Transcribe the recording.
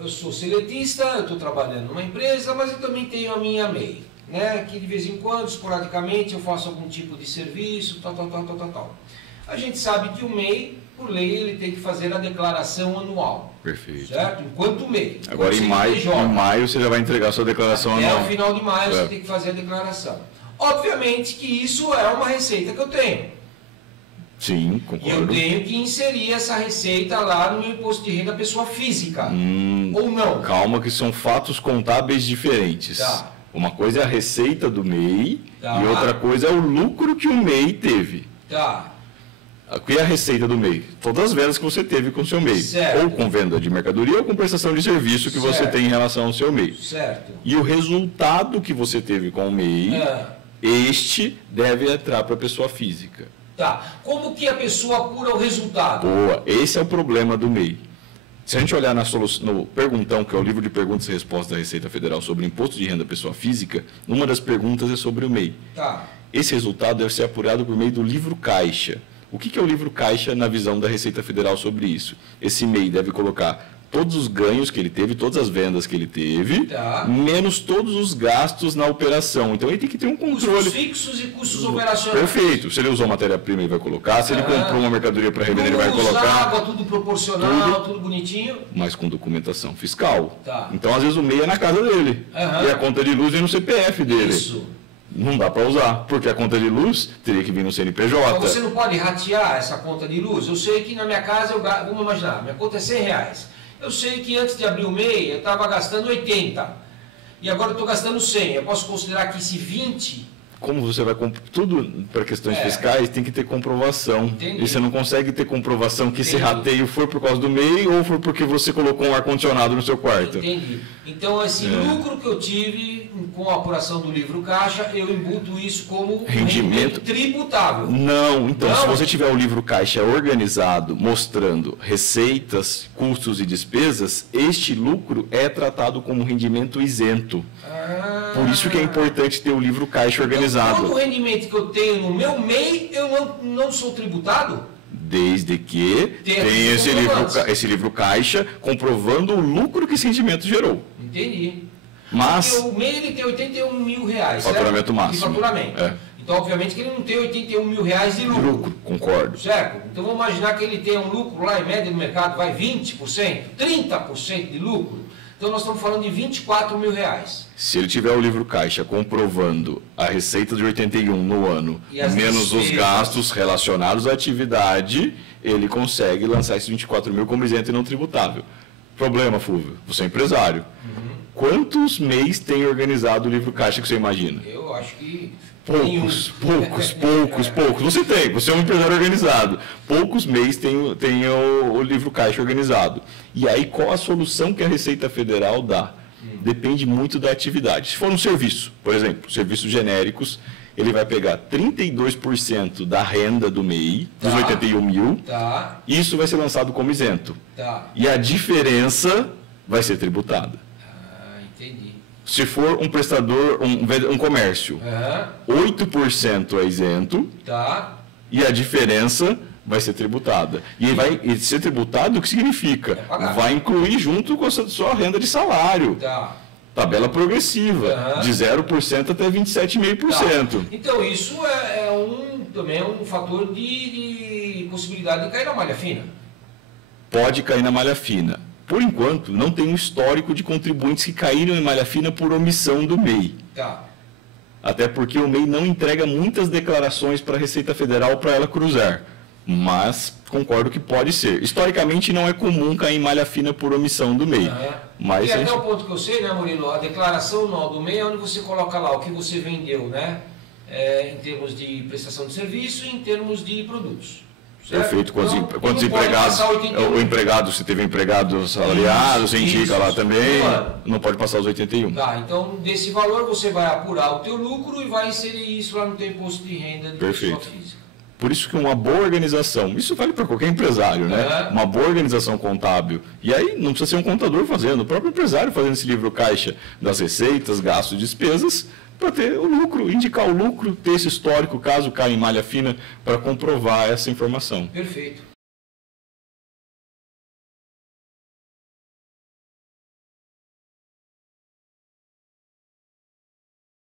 eu sou seletista, eu estou trabalhando numa empresa, mas eu também tenho a minha MEI, né? Que de vez em quando, esporadicamente, eu faço algum tipo de serviço, tal. A gente sabe que o MEI, por lei, ele tem que fazer a declaração anual. Perfeito. Enquanto Enquanto MEI. Agora em maio você já vai entregar a sua declaração anual. Até o final de maio você tem que fazer a declaração. Obviamente que isso é uma receita que eu tenho. Sim, concordo. E eu tenho que inserir essa receita lá no meu imposto de renda pessoa física. Ou não? Calma que são fatos contábeis diferentes. Tá. Uma coisa é a receita do MEI Tá. e outra coisa é o lucro que o MEI teve. Tá. O que é a receita do MEI? Todas as vendas que você teve com o seu MEI. Certo. Ou com venda de mercadoria ou com prestação de serviço que você tem em relação ao seu MEI. Certo. E o resultado que você teve com o MEI, este deve entrar para a pessoa física. Tá. Como que a pessoa apura o resultado? Boa. Esse é o problema do MEI. Se a gente olhar no Perguntão, que é o livro de perguntas e respostas da Receita Federal sobre imposto de renda pessoa física, uma das perguntas é sobre o MEI. Tá. Esse resultado deve ser apurado por meio do livro caixa. O que é o livro caixa na visão da Receita Federal sobre isso? Esse MEI deve colocar todos os ganhos que ele teve, todas as vendas que ele teve, menos todos os gastos na operação. Então ele tem que ter um controle. Custos fixos e custos operacionais. Perfeito. Se ele usou matéria-prima, ele vai colocar. Se ele comprou uma mercadoria para revender, ele vai colocar. Água, tudo proporcional, tudo bonitinho. Mas com documentação fiscal. Tá. Então, às vezes, o MEI é na casa dele. E a conta de luz vem no CPF dele. Isso. Não dá para usar, porque a conta de luz teria que vir no CNPJ. Mas você não pode ratear essa conta de luz? Eu sei que na minha casa, vamos imaginar, minha conta é R$100. Eu sei que antes de abrir o MEI, eu estava gastando 80. E agora eu estou gastando 100. Eu posso considerar que esse 20... Como você vai... Tudo para questões fiscais tem que ter comprovação. Entendi. E você não consegue ter comprovação que esse rateio foi por causa do MEI ou foi porque você colocou um ar-condicionado no seu quarto. Entendi. Então, esse lucro que eu tive com a apuração do livro caixa, eu imbuto isso como rendimento tributável. Não. Então, se você tiver o livro caixa organizado, mostrando receitas, custos e despesas, este lucro é tratado como rendimento isento. Por isso que é importante ter o livro caixa organizado. Todo o rendimento que eu tenho no meu MEI, eu não sou tributado? Desde que tenha esse livro caixa comprovando o lucro que esse rendimento gerou. Entendi. Mas porque o MEI ele tem R$81 mil, faturamento máximo. De faturamento. Então, obviamente, que ele não tem R$81 mil de lucro. Concordo. Certo? Então, vamos imaginar que ele tenha um lucro lá, em média, no mercado, vai 20%, 30% de lucro. Então, nós estamos falando de R$24 mil. Se ele tiver o livro caixa comprovando a receita de 81 no ano, menos os gastos relacionados à atividade, ele consegue lançar esses 24 mil como isento e não tributável. Problema, Fúvio, você é empresário. Quantos MEIs tem organizado o livro caixa que você imagina? Eu acho que... Poucos. Você é um empresário organizado. Poucos MEIs têm o livro caixa organizado. E aí, qual a solução que a Receita Federal dá? Depende muito da atividade. Se for um serviço, por exemplo, serviços genéricos, ele vai pegar 32% da renda do MEI, dos 81 mil, isso vai ser lançado como isento. E a diferença vai ser tributada. Entendi. Se for um prestador, um comércio, 8% é isento e a diferença vai ser tributada. E ser tributado, o que significa? Vai incluir junto com a sua renda de salário. Tabela progressiva, de 0% até 27,5%. Então, isso também é um fator de possibilidade de cair na malha fina. Pode cair na malha fina. Por enquanto, não tem um histórico de contribuintes que caíram em malha fina por omissão do MEI. Até porque o MEI não entrega muitas declarações para a Receita Federal para ela cruzar. Mas concordo que pode ser. Historicamente, não é comum cair em malha fina por omissão do MEI. Mas e até o ponto que eu sei, né, Murilo, a declaração anual do MEI é onde você coloca lá o que você vendeu, né? Em termos de prestação de serviço e em termos de produtos. Perfeito. Quantos empregados? O empregado, se teve empregado assalariado, você indica lá também, não pode passar os 81. Então desse valor você vai apurar o teu lucro e vai inserir isso lá no teu imposto de renda de pessoa física. Por isso que uma boa organização, isso vale para qualquer empresário, né? Uma boa organização contábil. E aí não precisa ser um contador fazendo, o próprio empresário fazendo esse livro caixa das receitas, gastos e despesas, para ter o lucro, indicar o lucro, ter esse histórico, caso caia em malha fina, para comprovar essa informação. Perfeito.